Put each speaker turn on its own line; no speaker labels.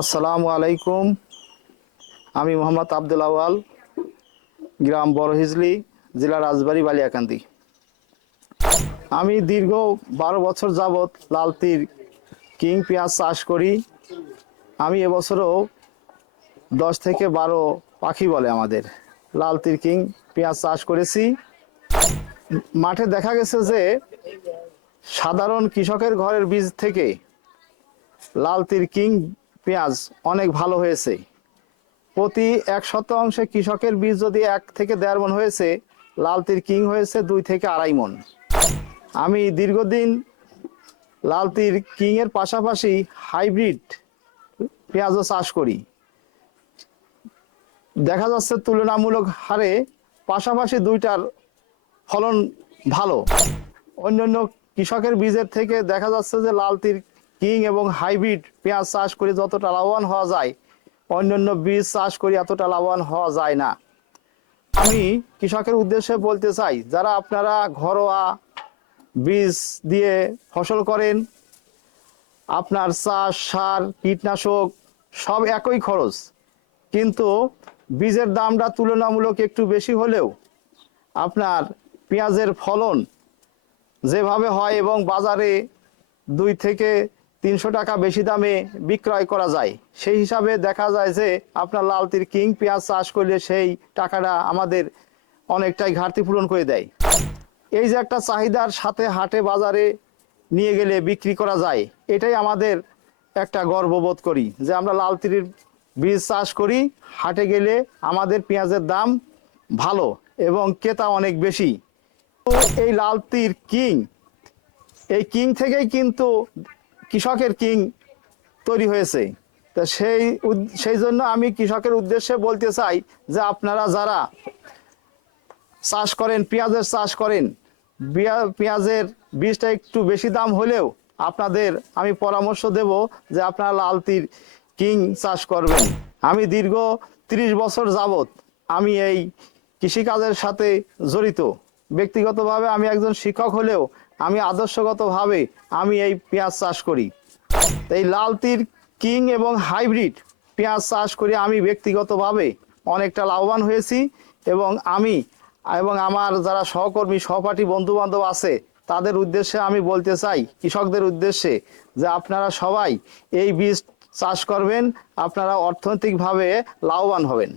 আসসালামু আলাইকুম। আমি মোহাম্মদ আব্দুল আওয়াল গ্রাম বড় হিজলি জেলা রাজবাড়ী বালিয়াকান্দি। আমি দীর্ঘ বারো বছর যাবৎ লাল তীর কিং পেঁয়াজ চাষ করি। আমি এবছরও দশ থেকে বারো পাখি বলে আমাদের লাল তীর কিং পেঁয়াজ চাষ করেছি। মাঠে দেখা গেছে যে সাধারণ কৃষকের ঘরের বীজ থেকে লাল তীর কিং পেঁয়াজ অনেক ভালো হয়েছে। প্রতি এক শতাংশে কৃষকের বীজ যদি এক থেকে দেড় মন হয়েছে লাল তীর কিং হয়েছে দুই থেকে আড়াই মন আমি দীর্ঘদিন লাল তীর কিং এর পাশাপাশি হাইব্রিড পেঁয়াজও চাষ করি। দেখা যাচ্ছে তুলনামূলক হারে পাশাপাশি দুইটার ফলন ভালো। অন্যান্য কৃষকের বীজের থেকে দেখা যাচ্ছে যে লাল তীর কিং এবং হাইব্রিড পেঁয়াজ চাষ করে যতটা লাভবান হওয়া যায়, অন্যান্য বীজ চাষ করে এতটা লাভবান হওয়া যায় না। আমি কৃষকের উদ্দেশ্যে বলতে চাই, যারা আপনারা ঘরোয়া বীজ দিয়ে ফসল করেন, আপনার চাষ, সার, কীটনাশক, সব একই খরচ, কিন্তু বীজের দামটা তুলনামূলক একটু বেশি হলেও আপনার পেঁয়াজের ফলন যেভাবে হয় এবং বাজারে দুই থেকে তিনশো টাকা বেশি দামে বিক্রয় করা যায়। সেই হিসাবে দেখা যায় যে আপনার লাল তীর কিং পেঁয়াজ চাষ করলে সেই টাকাটা আমাদের অনেকটাই ঘাটতি পূরণ করে দেয়। এই যে একটা চাহিদার সাথে হাটে বাজারে নিয়ে গেলে বিক্রি করা যায়, এটাই আমাদের একটা গর্ববোধ করি যে আমরা লাল তীরের বীজ চাষ করি, হাটে গেলে আমাদের পেঁয়াজের দাম ভালো এবং ক্রেতা অনেক বেশি। তো এই লাল তীর কিং, এই কিং থেকেই কিন্তু কৃষকের কিং তৈরি হয়েছে। তা সেই সেই জন্য আমি কৃষকের উদ্দেশ্যে বলতে চাই যে আপনারা যারা চাষ করেন, পেঁয়াজের চাষ করেন পেঁয়াজের বীজটা একটু বেশি দাম হলেও আপনাদের আমি পরামর্শ দেব যে আপনারা লাল তীর কিং চাষ করবেন। আমি দীর্ঘ ৩০ বছর যাবত আমি এই কৃষিকাজের সাথে জড়িত। ব্যক্তিগতভাবে আমি একজন শিক্ষক হলেও আমি আদর্শগতভাবে আমি এই পেঁয়াজ চাষ করি। এই লাল তীর কিং এবং হাইব্রিড পেঁয়াজ চাষ করে আমি ব্যক্তিগতভাবে অনেকটা লাভবান হয়েছি এবং আমি, এবং আমার যারা সহকর্মী, সহপাঠী বন্ধু বান্ধব আছে, তাদের উদ্দেশ্যে আমি বলতে চাই, কৃষকদের উদ্দেশ্যে যে আপনারা সবাই এই বীজ চাষ করবেন, আপনারা অর্থনৈতিকভাবে লাভবান হবেন।